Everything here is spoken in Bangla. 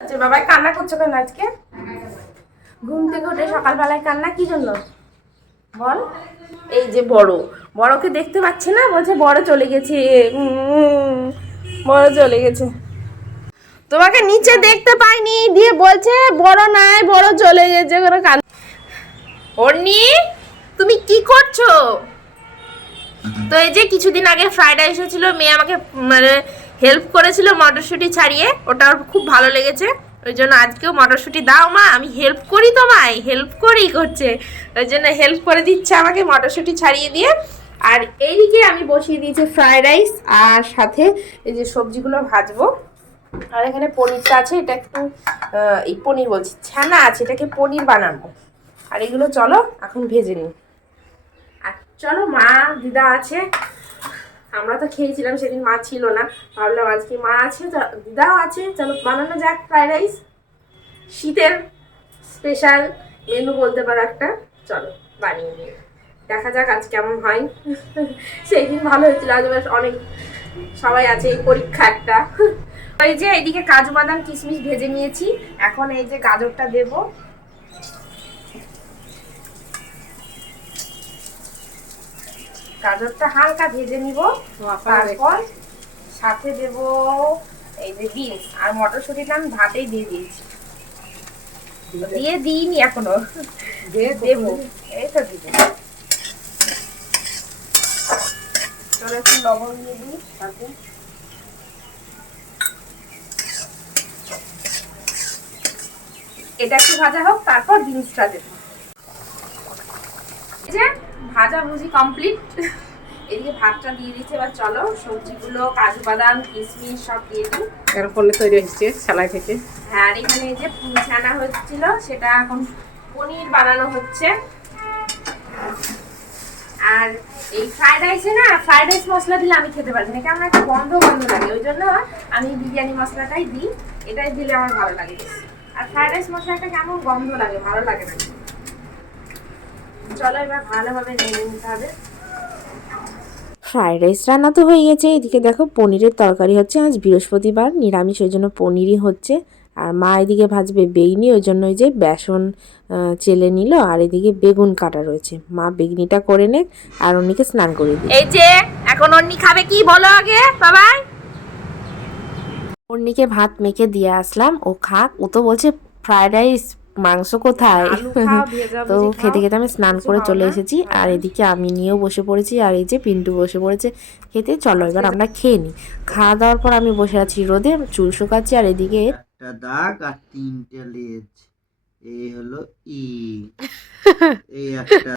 আচ্ছা বাবাই কান্না করছ কেন আজকে? ঘুম থেকে উঠে সকালবেলায় কান্না, কি জন্য? বল। এই যে বড়, বড়কে দেখতে পাচ্ছে না? বলছে, বড় চলে গেছে। বড় চলে গেছে। তোমাকে নিচে দেখতে পাইনি, দিয়ে বলছে, বড় নাই, বড় চলে গেছে করে কান অর্নি তুমি কি করছ? তো এই যে কিছুদিন আগে ফ্রাইড রাইস হয়েছিল মেয়ে আমাকে মানে হেল্প করেছিল মটরশুঁটি ছাড়িয়ে, ওটা খুব ভালো লেগেছে। ওই জন্য আজকেও মটরশুঁটি দাও মা, আমি হেল্প করি তোমায় হেল্প করি করছে। ওই জন্য হেল্প করে দিচ্ছে আমাকে মটরশুঁটি ছাড়িয়ে দিয়ে। আর এইদিকে আমি বসিয়ে দিয়েছি ফ্রাইড রাইস আর সাথে এই যে সবজিগুলো ভাজবো। আর এখানে পনিরটা আছে, এটা একটু এই পনির বলছি, ছানা আছে, এটাকে পনির বানাবো। আর এগুলো চলো, এখন ভেজে নিই। আর চলো মা, দিদা আছে। আমরা তো খেয়েছিলাম, সেদিন মা ছিল না। ভাবলাম আজকে মা আছে দিদাও আছে, চলো বানানো যাক ফ্রাইড রাইস শীতের স্পেশাল মেনু বলতে পারো একটা। চলো বানিয়ে নিই। দেখা যাক আজ কেমন হয়। সেই দিন ভালো হয়েছিল, আজ বেশ অনেক সবাই আছে, এই পরীক্ষা একটা। এই যে, এইদিকে কাজু বাদাম, কিশমিশ ভেজে নিয়েছি। এখন এই যে গাজরটা দেবো। গাজরটা হালকা ভেজে নিব। তারপর সাথে দেব এই যে বিনস আর মটরশুঁটিটা আমি ভাতেই দিয়ে দিয়েছি। দিয়ে দিইনি এখনও। দেবো। এই তো দিব। চলো একটু লবণ দিয়ে দিই সাথে। এটা একটু ভাজা হোক তারপর বিনসটা দেবো। এই যে ভাজা ভুজি কমপ্লিট এদিকে ভাতটা দিয়ে দিচ্ছে এবার চলো সবজিগুলো কাজু বাদাম কিশমিশ সব দিয়ে দিই। এরকম তৈরি হচ্ছে সেলাই থেকে। হ্যাঁ আর এখানে এই যে ছানা হচ্ছিল সেটা এখন পনির বানানো হচ্ছে। আর এই ফ্রাইড রাইসে না ফ্রাইড রাইস মশলা দিলে আমি খেতে পারি না কেমন একটা গন্ধ গন্ধ লাগে। ওই জন্য আমি বিরিয়ানি মশলাটাই দিই এটাই দিলে আমার ভালো লাগে আর ফ্রাইড রাইস মশলাটা কেমন গন্ধ লাগে ভালো লাগে না। চলো এবার ভালোভাবে নেড়ে নিতে হবে। ফ্রাইড রাইস রান্না তো হয়ে গেছে। এদিকে দেখো পনিরের তরকারি হচ্ছে। আজ বৃহস্পতিবার নিরামিষ ওই জন্য পনিরই হচ্ছে। আর মা এদিকে ভাজবে বেগনি ওই জন্য ওই যে বেসন চেলে নিল। আর এদিকে বেগুন কাটা রয়েছে। মা বেগনিটা করে নে আর অন্যকে স্নান করে দিই এই যে এখন অন্যি খাবে কি বলো আগে বাবাই? অন্যকে ভাত মেখে দিয়ে আসলাম। ও খাক। ও তো বলছে ফ্রাইড রাইস মাংস কোথায়? তো খেতে খেতে আমি স্নান করে চলে এসেছি আর এদিকে আমি নিয়েও বসে পড়েছি আর এই যে পিন্টু বসে পড়েছে খেতে। চলো এবার আমরা খেয়ে নিই খাওয়া দাওয়ার পর আমি বসে আছি রোদে চুল শুকাচ্ছি আর এদিকে একটা দাগ আর তিনটে লেজ। এই হলো ই। এই একটা